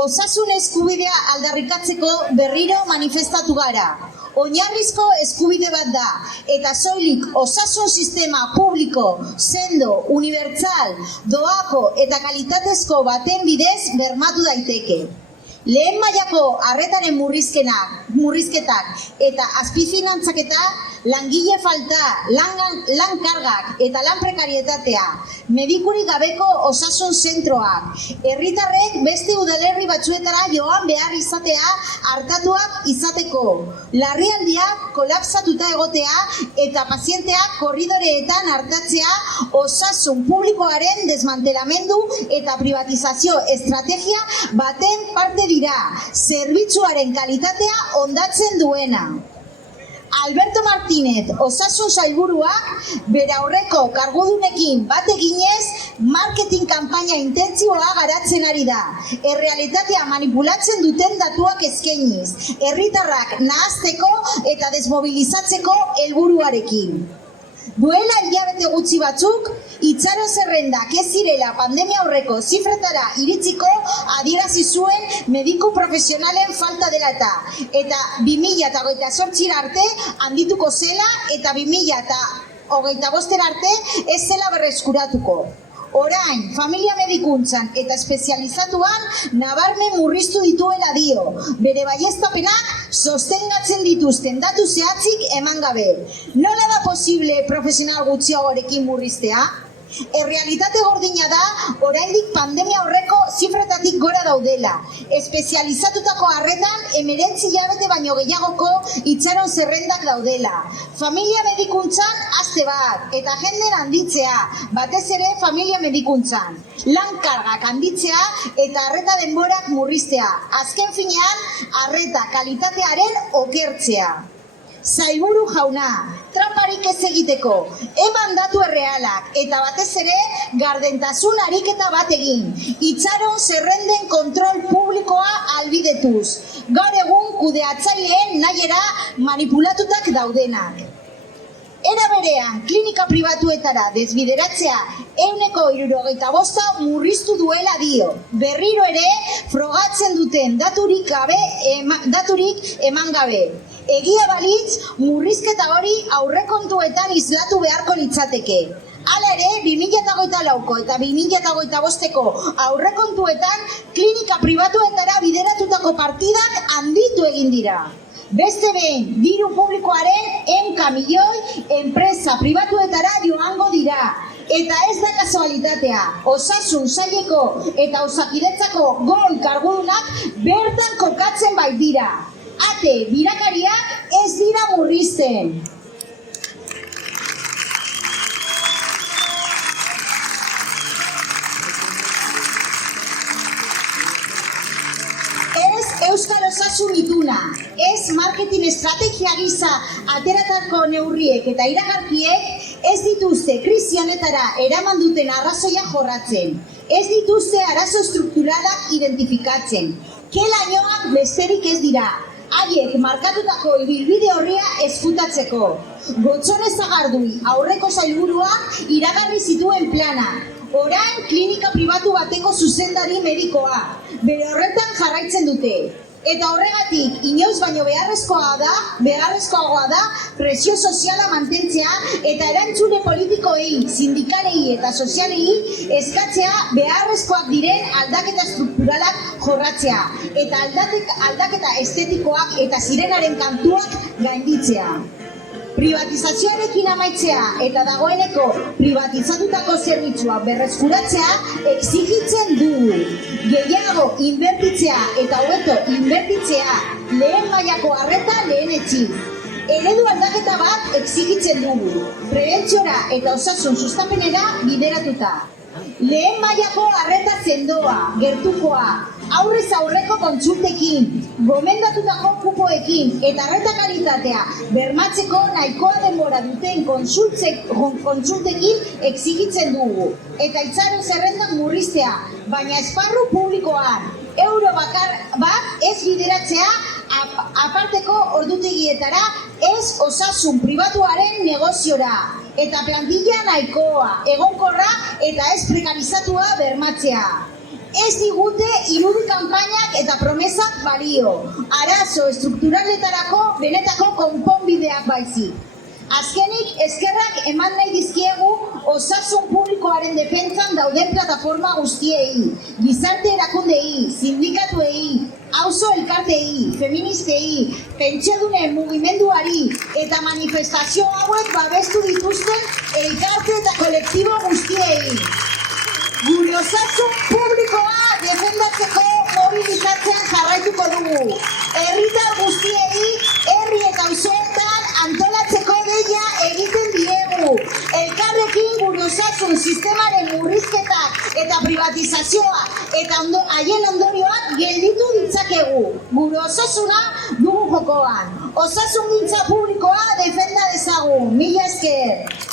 Osasun eskubidea aldarrikatzeko berriro manifestatu gara. Oinarrizko eskubide bat da, eta soilik osasun sistema publiko, sendo, unibertsal, doako eta kalitatezko baten bidez bermatu daiteke. Lehen mailako arretaren murrizketak eta azpifinantzaketa, langile falta, lan kargak eta lan prekarietatea, medikurik gabeko osasun zentroak, herritarrek beste udalerri batzuetara joan behar izatea arkatuak izateko, larrialdiak kolapsatuta egotea eta pazienteak korridoreetan artatzea osasun publikoaren desmantelamendu eta privatizazio estrategia baten parte dira, zerbitzuaren kalitatea hondatzen duena. Alberto Martínez, osasun sailburuak, bere aurreko kargudunekin bat eginez, marketing kanpaina intentsiboa garatzen ari da. Errealitatea manipulatzen duten datuak eskainiz, herritarrak nahasteko eta desmobilizatzeko helburuarekin. Duela hilabete gutxi batzuk, itxaron zerrendak ez zirela pandemia aurreko zifretara iritsiko adierazi zuen mediku profesionalen falta dela eta 2028 arte handituko zela eta 2025 arte ez zela berreskuratuko. Orain, familia medikuntzan eta espezializatuan nabarmen murriztu dituela dio, bere baieztapenak sostengatzen dituzten datu zehatzik eman gabe. Nola da posible profesional gutxiagorekin murriztea? Errealitate gordina da, oraindik pandemia aurreko zifretatik gora daudela. Espezializatutako arretan 19 hilabete baino gehiagoko itxaron zerrendak daudela. Familia medikuntzan aste bat, eta jenden handitzea, batez ere familia medikuntzan. Lan kargak handitzea eta arreta denborak murriztea. Azken finean, arreta kalitatearen okertzea. Sailburu jauna, tramparik ez egiteko, eman datu errealak eta batez ere gardentasun ariketa bat egin, itxaron zerrenden kontrol publikoa albidetuz, gaur egun kudeatzaileen nahiera manipulatutak daudenak. Era berean, klinika pribatuetara desbideratzea 75% murriztu duela dio. Berriro ere, frogatzen duten daturik eman gabe. Egia balitz, murrizketa hori aurrekontuetan islatu beharko litzateke. Hala ere, 2024ko eta 2025ko aurrekontuetan klinika pribatuetara bideratutako partidak handitu egin dira. Beste behin, diru publikoaren 100 milioi enpresa pribatuetara joango dira. Eta ez da kasualitatea, osasun saileko eta Osakidetzako goi kargudunak bertan kokatzen baitira. Ate, birakariak ez dira murrizten. Ez Euskal Osasun ituna, ez marketing estrategia gisa ateratako neurriek eta iragarkiek ez dituzte krisi honetara eraman duten arrazoia jorratzen. Ez dituzte arazo strukturalak identifikatzen. Kelainoak besterik ez dira. Haiek markatutako ibilbide horria ezkutatzeko. Gotzone Sagardui aurreko sailburuak iragarri zituen plana. Orain klinika pribatu bateko zuzendari medikoa. Bere horretan jarraitzen dute. Eta horregatik, inoiz baino beharrezkoagoa da presio soziala mantentzea eta erantzune politikoei, sindikalei eta sozialei eskatzea beharrezkoak diren aldaketa strukturalak jorratzea eta aldaketa estetikoak eta sirenaren kantuak gainditzea. Privatizazioarekin amaitzea eta dagoeneko privatizatutako zerbitzua berreskuratzea exigitzen dugu. Gehiago inbertitzea eta hobeto inbertitzea lehen mailako arreta lehenetsi. Eredu aldaketa bat exigitzen dugu, prebentziora eta osasun sustapenera bideratuta. Lehen mailako arreta sendoa, gertukoa, aurrez aurreko kontsultekin, gomendatutako kupoekin eta arreta kalitatea bermatzeko nahikoa denbora duten kontsultekin exigitzen dugu. Eta itxaron zerrendak murriztea, baina esparru publikoan, euro bakar bat ez bideratzea aparteko ordutegietara, ez osasun pribatuaren negoziora. Eta plantilla nahikoa, egonkorra eta ez prekarizatua bermatzea. Ez digute irudi kanpainak eta promesak balio. Arazo estrukturaletarako benetako konponbideak baizik. Azkenik, eskerrak eman nahi dizkiegu osasun publikoaren defentsan dauden plataforma guztiei, gizarte erakundei, sindikatuei, auzo elkartei, feministei, pentsiodunen mugimenduari eta manifestazio hauek babestu dituzten elkarte eta kolektibo guztiei. Gure osasun publikoa defendatzeko mobilizatzen jarraituko dugu. Herritar guztiei, herri eta auzoetan antolatzeko deia egiten diegu. Elkarrekin gure osasun sistemaren murrizketak eta privatizazioa eta haien ondorioak gelditu ditzakegu. Gure osasuna dugu jokoan. Osasungintza publikoa defenda dezagun. Mila esker.